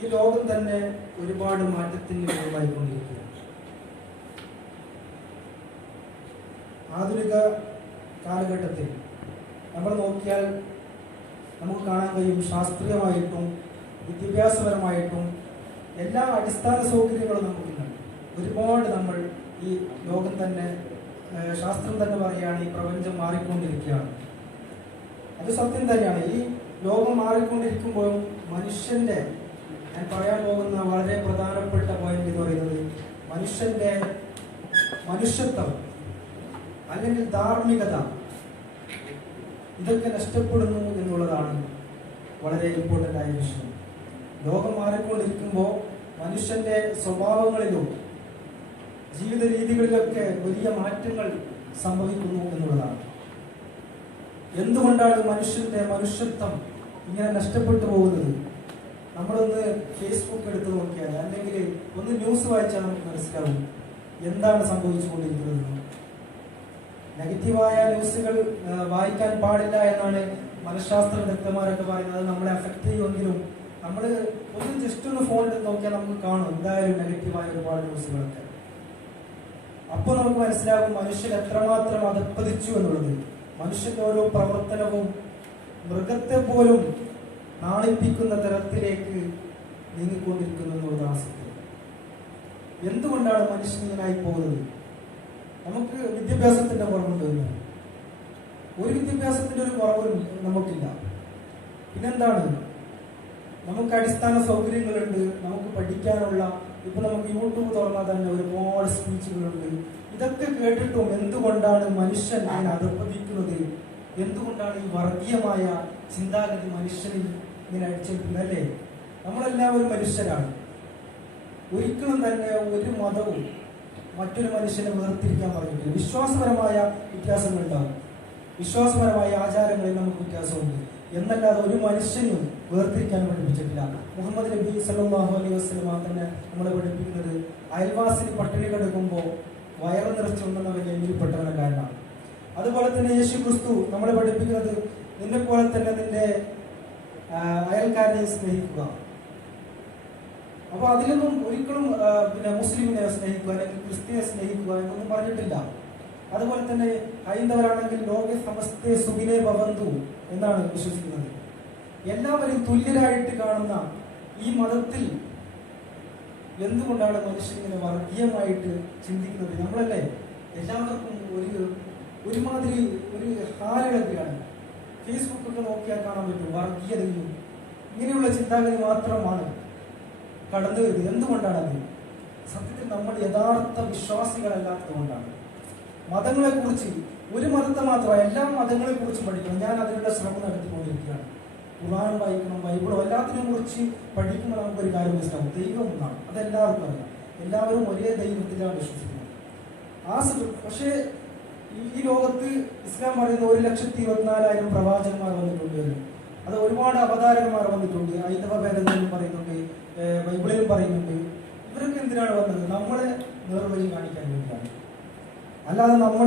ഈ ലോകം തന്നെ ഒരുപാട് മാറ്റത്തിന് വിധേയമായിക്കൊണ്ടിരിക്കുകയാണ്. ആധുനിക കാലഘട്ടത്തിൽ നമ്മൾ നോക്കിയാൽ നമുക്ക് കാണാൻ കഴിയും, ശാസ്ത്രീയമായിട്ടും വിദ്യാഭ്യാസപരമായിട്ടും എല്ലാ അടിസ്ഥാന സൗകര്യങ്ങളും നമുക്കുണ്ട്. ഒരുപാട് നമ്മൾ ഈ ലോകം തന്നെ, ശാസ്ത്രം തന്നെ പറയുകയാണ്, ഈ പ്രപഞ്ചം മാറിക്കൊണ്ടിരിക്കുകയാണ്. അത് സത്യം തന്നെയാണ്. ഈ ലോകം മാറിക്കൊണ്ടിരിക്കുമ്പോഴും മനുഷ്യന്റെ, ഞാൻ പറയാൻ പോകുന്ന വളരെ പ്രധാനപ്പെട്ട പോയിന്റ് എന്ന് പറയുന്നത്, മനുഷ്യന്റെ മനുഷ്യത്വം അല്ലെങ്കിൽ ധാർമ്മികത, ഇതൊക്കെ നഷ്ടപ്പെടുന്നു എന്നുള്ളതാണ് വളരെ ഇമ്പോർട്ടൻ്റ് ആയ വിഷയം. ലോകം മാറിക്കൊണ്ടിരിക്കുമ്പോൾ മനുഷ്യന്റെ സ്വഭാവങ്ങളിലും ജീവിത രീതികളിലൊക്കെ വലിയ മാറ്റങ്ങൾ സംഭവിക്കുന്നു എന്നുള്ളതാണ്. എന്തുകൊണ്ടാണ് മനുഷ്യന്റെ മനുഷ്യത്വം ഇങ്ങനെ നഷ്ടപ്പെട്ടു പോകുന്നത്? നമ്മളൊന്ന് ഫേസ്ബുക്ക് എടുത്ത് നോക്കിയാൽ, അല്ലെങ്കിൽ ഒന്ന് ന്യൂസ് വായിച്ചാൽ നമുക്ക് മനസ്സിലാവും എന്താണ് സംഭവിച്ചുകൊണ്ടിരിക്കുന്നത്. നെഗറ്റീവായ ന്യൂസുകൾ വായിക്കാൻ പാടില്ല എന്നാണ് മനഃശാസ്ത്ര വിദഗ്ധന്മാരൊക്കെ പറയുന്നത്. അത് നമ്മളെ അഫക്റ്റ് ചെയ്യുമെങ്കിലും നമ്മൾ ഒന്ന് ജസ്റ്റ് ഒന്ന് ഫോണിൽ നോക്കിയാൽ നമുക്ക് കാണും എന്തായാലും നെഗറ്റീവായ ഒരുപാട് ന്യൂസുകളൊക്കെ. അപ്പോൾ നമുക്ക് മനസ്സിലാകും മനുഷ്യൻ എത്രമാത്രം അധപ്പതിച്ചു എന്നുള്ളത്. മനുഷ്യന്റെ ഓരോ പ്രവർത്തനവും മൃഗത്തെ പോലും നാണിപ്പിക്കുന്ന തരത്തിലേക്ക് നീങ്ങിക്കൊണ്ടിരിക്കുന്നു എന്നുള്ളതാണ് സത്യം. എന്തുകൊണ്ടാണ് മനുഷ്യൻ ഇങ്ങനായി പോകുന്നത്? നമുക്ക് വിദ്യാഭ്യാസത്തിന്റെ കുറവുണ്ട്. ഒരു വിദ്യാഭ്യാസത്തിന്റെ ഒരു കുറവും നമുക്കില്ല. പിന്നെന്താണ്? നമുക്ക് അടിസ്ഥാന സൗകര്യങ്ങളുണ്ട്, നമുക്ക് പഠിക്കാനുള്ള, ഇപ്പൊ നമുക്ക് യൂട്യൂബ് തുറന്നാൽ തന്നെ ഒരുപാട് സ്പീച്ചുകളുണ്ട്. ഇതൊക്കെ കേട്ടിട്ടും എന്തുകൊണ്ടാണ് മനുഷ്യൻ ഇങ്ങനെ അധപ്പതിക്കുന്നത്? എന്തുകൊണ്ടാണ് ഈ വർഗീയമായ ചിന്താഗതി മനുഷ്യനിൽ ഇങ്ങനെ അടിച്ചേൽക്കുന്നത്? അല്ലേ, നമ്മളെല്ലാവരും മനുഷ്യരാണ്. ഒരിക്കലും തന്നെ ഒരു മതവും മറ്റൊരു മനുഷ്യനെ വേർതിരിക്കാൻ പറഞ്ഞിട്ടില്ല. വിശ്വാസപരമായ വ്യത്യാസങ്ങളുണ്ടാകും, വിശ്വാസപരമായ ആചാരങ്ങളിൽ നമുക്ക് വ്യത്യാസമുണ്ട്, എന്നല്ലാതെ ഒരു മനുഷ്യനും വേർതിരിക്കാൻ പഠിപ്പിച്ചിട്ടില്ല. മുഹമ്മദ് നബി സല്ലല്ലാഹു അലൈഹി വസല്ലം തന്നെ നമ്മളെ പഠിപ്പിക്കുന്നത് അയൽവാസിന് പട്ടിണി കിടക്കുമ്പോൾ വയറ് നിറച്ചുണ്ടെന്നവൻ എണ്ണിൽപ്പെട്ടവനെ കാരണമാണ്. അതുപോലെ തന്നെ യേശു ക്രിസ്തു നമ്മളെ പഠിപ്പിക്കുന്നത് നിന്നെ പോലെ തന്നെ നിന്റെ അയൽക്കാരനെ സ്നേഹിക്കുക. അപ്പൊ അതിലൊന്നും ഒരിക്കലും പിന്നെ മുസ്ലിമിനെ സ്നേഹിക്കുക അല്ലെങ്കിൽ ക്രിസ്ത്യനെ സ്നേഹിക്കുക എന്നൊന്നും പറഞ്ഞിട്ടില്ല. അതുപോലെ തന്നെ ഹൈന്ദവരാണെങ്കിൽ ലോക സമസ്തേ സുഖിനേ ഭവന്തു എന്നാണ് വിശ്വസിക്കുന്നത്. എല്ലാവരും തുല്യരായിട്ട് കാണുന്ന ഈ മതത്തിൽ എന്തുകൊണ്ടാണ് മനുഷ്യൻ ഇങ്ങനെ വർഗീയമായിട്ട് ചിന്തിക്കുന്നത്? നമ്മളല്ലേ എല്ലാവർക്കും ഒരുമാതിരി ഒരു ഹാലിളക്കുകയാണ്. ഫേസ്ബുക്കൊക്കെ നോക്കിയാൽ കാണാൻ പറ്റും വർഗീയതയും ഇങ്ങനെയുള്ള ചിന്താഗതി മാത്രമാണ് കടന്നു വരുന്നത്. എന്തുകൊണ്ടാണത്? സത്യത്തിൽ നമ്മൾ യഥാർത്ഥ വിശ്വാസികളല്ലാത്തത് കൊണ്ടാണ്. മതങ്ങളെ കുറിച്ച്, ഒരു മതത്തെ മാത്രമല്ല എല്ലാ മതങ്ങളെ കുറിച്ചും പഠിക്കണം. ഞാൻ അതിനുള്ള ശ്രമം നടത്തിക്കൊണ്ടിരിക്കുകയാണ്. ഖുർആൻ വായിക്കണം, ബൈബിളോ എല്ലാത്തിനെ കുറിച്ച് പഠിക്കുമ്പോൾ നമുക്കൊരു കാര്യം മനസ്സിലാവും, ദൈവം ഒന്നാണ്. അതെല്ലാവർക്കും അറിയാം. എല്ലാവരും ഒരേ ദൈവത്തിലാണ് വിശ്വസിക്കുന്നത്. പക്ഷേ ഈ ലോകത്ത് ഇസ്ലാം പറയുന്ന 1,24,000 പ്രവാചകന്മാർ വന്നിട്ടുണ്ട്. അത് ഒരുപാട് അവതാരകന്മാർ വന്നിട്ടുണ്ട്. ഹൈന്ദവ വേദങ്ങളിലും പറയുന്നുണ്ട്, ബൈബിളിലും പറയുന്നുണ്ട്. ഇവരൊക്കെ എന്തിനാണ് വന്നത്? നമ്മളെ നേർവഴി കാണിക്കാൻ വേണ്ടിയാണ്. അല്ലാതെ നമ്മൾ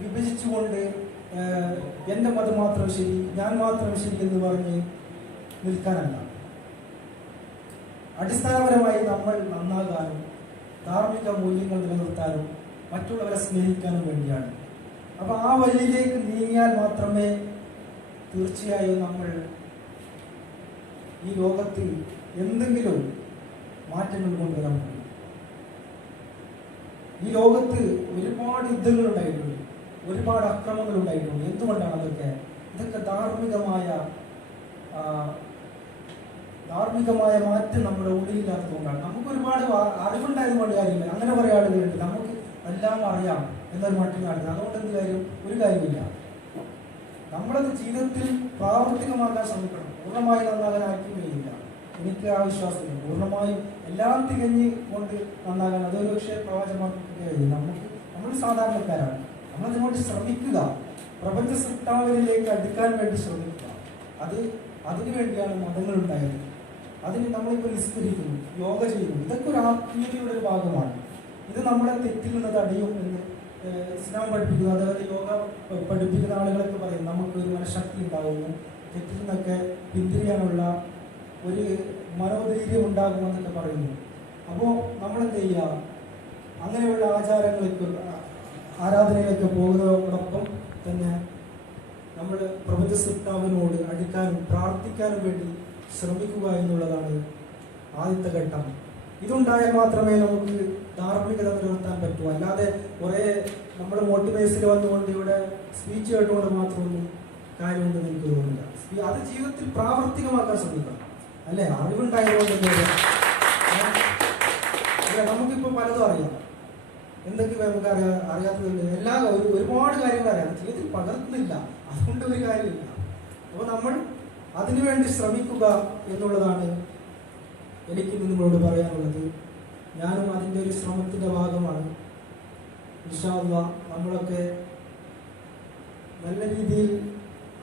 വിഭജിച്ചുകൊണ്ട് എൻ്റെ മതം മാത്രം ശരി, ഞാൻ മാത്രം ശരി എന്ന് പറഞ്ഞ് നിൽക്കാനല്ല. അടിസ്ഥാനപരമായി നമ്മൾ നന്നാകാനും ധാർമ്മിക മൂല്യങ്ങൾ നിലനിർത്താനും മറ്റുള്ളവരെ സ്നേഹിക്കാനും വേണ്ടിയാണ്. അപ്പൊ ആ വഴിയിലേക്ക് നീങ്ങിയാൽ മാത്രമേ തീർച്ചയായും നമ്മൾ ഈ ലോകത്ത് എന്തെങ്കിലും മാറ്റങ്ങൾ കൊണ്ടുവരാൻ പറ്റും. ഈ ലോകത്ത് ഒരുപാട് യുദ്ധങ്ങൾ ഉണ്ടായിട്ടുണ്ട്, ഒരുപാട് അക്രമങ്ങൾ ഉണ്ടായിട്ടുണ്ട്. എന്തുകൊണ്ടാണ് അതൊക്കെ? ഇതൊക്കെ ധാർമ്മികമായ മാറ്റം നമ്മുടെ ഉള്ളിലില്ലാത്തതുകൊണ്ടാണ്. നമുക്ക് ഒരുപാട് അറിവുണ്ടായതുകൊണ്ട് കാര്യമില്ല. അങ്ങനെ കുറെ ആളുകളുണ്ട് നമുക്ക് എല്ലാം അറിയാം എന്നൊരു മട്ടിൽ നടക്കുന്നത്. അതുകൊണ്ട് എന്ത് കാര്യം? ഒരു കാര്യമില്ല. നമ്മളത് ജീവിതത്തിൽ പ്രാവർത്തികമാക്കാൻ ശ്രമിക്കണം. പൂർണ്ണമായി നന്നാകാൻ ആർക്കും കഴിയില്ല. എനിക്ക് ആ വിശ്വാസമില്ല. പൂർണ്ണമായും എല്ലാം തികഞ്ഞ് കൊണ്ട് നന്നാകാൻ അതൊരു പക്ഷേ പ്രവാചകന്മാർക്ക് കഴിയും. നമ്മൾ സാധാരണക്കാരാണ്. നമ്മളതിനോട് ശ്രമിക്കുക, പ്രപഞ്ച സൃഷ്ടാവിലേക്ക് അടുക്കാൻ വേണ്ടി ശ്രമിക്കുക. അതിനു വേണ്ടിയാണ് മതങ്ങൾ ഉണ്ടായത്. അതിന് നമ്മളിപ്പോൾ നിസ്കരിക്കുന്നു, യോഗ ചെയ്യുന്നു. ഇതൊക്കെ ഒരു ആത്മീയതയുടെ ഒരു ഭാഗമാണ്. ഇത് നമ്മളെ തെറ്റിൽ നിന്ന് തടയും എന്ന് ഇസ്ലാം പഠിപ്പിക്കുന്നു. അതായത് യോഗ പഠിപ്പിക്കുന്ന ആളുകളൊക്കെ പറയും നമുക്ക് ഒരു മനഃശക്തി ഉണ്ടാവുന്നു, തെറ്റിൽ നിന്നൊക്കെ പിന്തിരിയാനുള്ള ഒരു മനോധൈര്യം ഉണ്ടാകുമെന്നൊക്കെ പറയുന്നു. അപ്പോൾ നമ്മളെന്ത് ചെയ്യുക? അങ്ങനെയുള്ള ആരാധനയിലൊക്കെ പോകുന്നതോടൊപ്പം തന്നെ നമ്മൾ പ്രപഞ്ച സൃഷ്ടാവിനോട് അടുക്കാനും പ്രാർത്ഥിക്കാനും വേണ്ടി ശ്രമിക്കുക എന്നുള്ളതാണ് ആദ്യത്തെ ഘട്ടം. ഇതുണ്ടായാൽ മാത്രമേ നമുക്ക് ധാർമ്മികത നിലനിർത്താൻ പറ്റൂ. അല്ലാതെ കുറെ നമ്മുടെ മോട്ടിവേഷനിൽ വന്നുകൊണ്ട് ഇവിടെ സ്പീച്ച് കേട്ടുകൊണ്ട് മാത്രമൊന്നും കാര്യമുണ്ടെന്ന് എനിക്ക് തോന്നുന്നില്ല. അത് ജീവിതത്തിൽ പ്രാവർത്തികമാക്കാൻ ശ്രമിക്കണം, അല്ലെ? അറിവുണ്ടായതുകൊണ്ട് നമുക്കിപ്പോൾ പലതും അറിയാം. എന്തൊക്കെ നമുക്ക് അറിയാത്തതുണ്ട്, ഒരുപാട് കാര്യങ്ങൾ അറിയാം, ജീവിതത്തിൽ പകർത്തുന്നില്ല, അതുകൊണ്ട് ഒരു കാര്യമില്ല. അപ്പോൾ നമ്മൾ അതിനുവേണ്ടി ശ്രമിക്കുക എന്നുള്ളതാണ് എനിക്ക് നിങ്ങളോട് പറയാനുള്ളത്. ഞാനും അതിൻ്റെ ഒരു ശ്രമത്തിൻ്റെ ഭാഗമാണ്. ഇൻഷാ അല്ലാഹ് നമ്മളൊക്കെ നല്ല രീതിയിൽ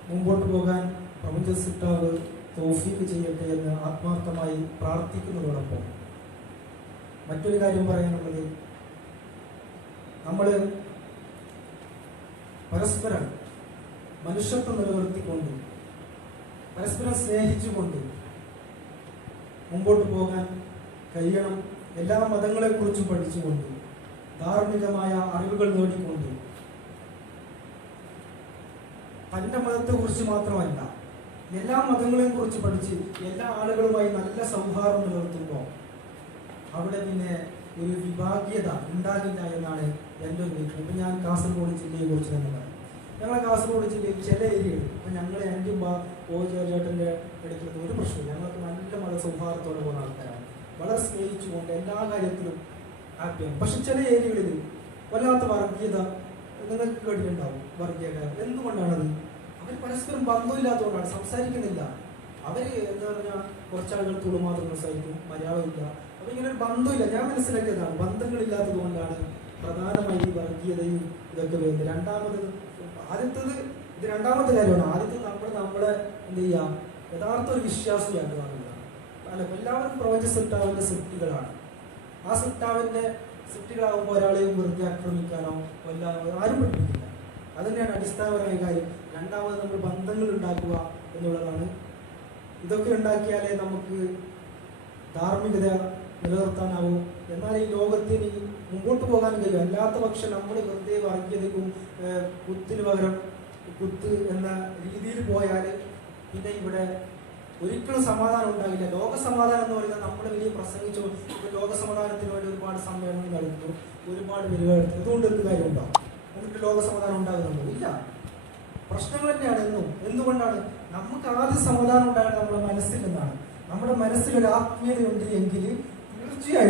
മുമ്പോട്ട് പോകാൻ പ്രപഞ്ച സൃഷ്ടാവ് തൗഫീഖ് ചെയ്യട്ടെ എന്ന് ആത്മാർത്ഥമായി പ്രാർത്ഥിക്കുന്നതോടൊപ്പം മറ്റൊരു കാര്യം പറയാനുള്ളത്, നമ്മൾ പരസ്പരം മനുഷ്യത്വം നിലനിർത്തിക്കൊണ്ട് പരസ്പരം സ്നേഹിച്ചുകൊണ്ട് മുമ്പോട്ട് പോകാൻ കഴിയണം. എല്ലാ മതങ്ങളെക്കുറിച്ചും പഠിച്ചുകൊണ്ട് ധാർമ്മികമായ അറിവുകൾ നേടിക്കൊണ്ട് തൻ്റെ മതത്തെക്കുറിച്ച് മാത്രമല്ല എല്ലാ മതങ്ങളെയും കുറിച്ച് പഠിച്ച് എല്ലാ ആളുകളുമായി നല്ല സൗഹാർദ്ദം നിലനിർത്തുമ്പോൾ അവിടെ പിന്നെ ഒരു വിഭാഗീയത ഉണ്ടാകില്ല എന്നാണ് എൻ്റെ ഒരു വീക്ഷണം. ഇപ്പം ഞാൻ കാസർഗോഡ് ജില്ലയെ കുറിച്ച് തന്നെ പറയാം. ഞങ്ങളെ കാസർഗോഡ് ജില്ലയിൽ ചില ഏരിയകൾ ഇപ്പം ഞങ്ങൾ എൻ്റെ ചേട്ടൻ്റെ ഇടയ്ക്കുള്ള ഒരു പ്രശ്നമില്ല. ഞങ്ങൾക്ക് നല്ല മത സൗഹാർദ്ദത്തോടെ പോകുന്ന ആൾക്കാരാണ്, വളരെ സ്നേഹിച്ചുകൊണ്ട് എല്ലാ കാര്യത്തിലും ഹാപ്പിയാണ്. പക്ഷെ ചില ഏരിയകളിൽ വല്ലാത്ത വർഗീയത നിങ്ങൾക്ക് കേട്ടിട്ടുണ്ടാവും. വർഗീയത എന്തുകൊണ്ടാണത്? അവർ പരസ്പരം ബന്ധമില്ലാത്തതുകൊണ്ടാണ്, സംസാരിക്കുന്നില്ല. അവർ എന്താ പറഞ്ഞാൽ കുറച്ചാളുകൾ തുളു മാത്രം സംസാരിക്കും, മലയാളമില്ല. അപ്പൊ ഇങ്ങനെ ഒരു ബന്ധമില്ല. ഞാൻ മനസ്സിലാക്കിയതാണ്, ബന്ധങ്ങളില്ലാത്തത് കൊണ്ടാണ് പ്രധാനമായി ഈ വർഗീയതയും ഇതൊക്കെ വരുന്നത്. ഇത് രണ്ടാമത്തെ കാര്യമാണ്. ആദ്യത്തെ നമ്മളെ എന്ത് ചെയ്യാം, യഥാർത്ഥ ഒരു വിശ്വാസിയാക്കുക എന്നുള്ളതാണ്. അല്ല, എല്ലാവരും പ്രപഞ്ച സൃഷ്ടാവിന്റെ സൃഷ്ടികളാണ്. ആ സൃഷ്ടാവിന്റെ സൃഷ്ടികളാകുമ്പോൾ ഒരാളെയും വെറുതെ ആക്രമിക്കാനോ ആരും പഠിപ്പിക്കില്ല. അത് തന്നെയാണ് അടിസ്ഥാനപരമായ കാര്യം. രണ്ടാമത് നമ്മൾ ബന്ധങ്ങൾ ഉണ്ടാക്കുക എന്നുള്ളതാണ്. ഇതൊക്കെ ഉണ്ടാക്കിയാലേ നമുക്ക് ധാർമ്മികത നിലനിർത്താനാവും. എന്നാൽ ഈ ലോകത്തിന് മുമ്പോട്ട് പോകാൻ കഴിയും. അല്ലാത്ത പക്ഷം നമ്മൾ വെറുതെ വർഗീയതയ്ക്കും കുത്തിന് പകരം കുത്ത് എന്ന രീതിയിൽ പോയാൽ പിന്നെ ഇവിടെ ഒരിക്കലും സമാധാനം ഉണ്ടാകില്ല. ലോക സമാധാനം എന്ന് പറയുന്നത് നമ്മൾ വലിയ പ്രസംഗിച്ചു. ലോക സമാധാനത്തിന് വേണ്ടി ഒരുപാട് സമ്മേളനം നടത്തുന്നു, ഒരുപാട് പരിപാടി. അതുകൊണ്ട് എന്ത് കാര്യം ഉണ്ടാവും? എന്നിട്ട് ലോക സമാധാനം ഉണ്ടാകുന്നുണ്ടോ? ഇല്ല. പ്രശ്നങ്ങൾ തന്നെയാണ് എന്നും. എന്തുകൊണ്ടാണ്? നമുക്ക് ആദ്യം സമാധാനം ഉണ്ടാകേണ്ടത് നമ്മുടെ മനസ്സിൽ നിന്നാണ്. നമ്മുടെ മനസ്സിൽ ഒരു ആത്മീയതയുണ്ട് എങ്കിൽ തീർച്ചയായും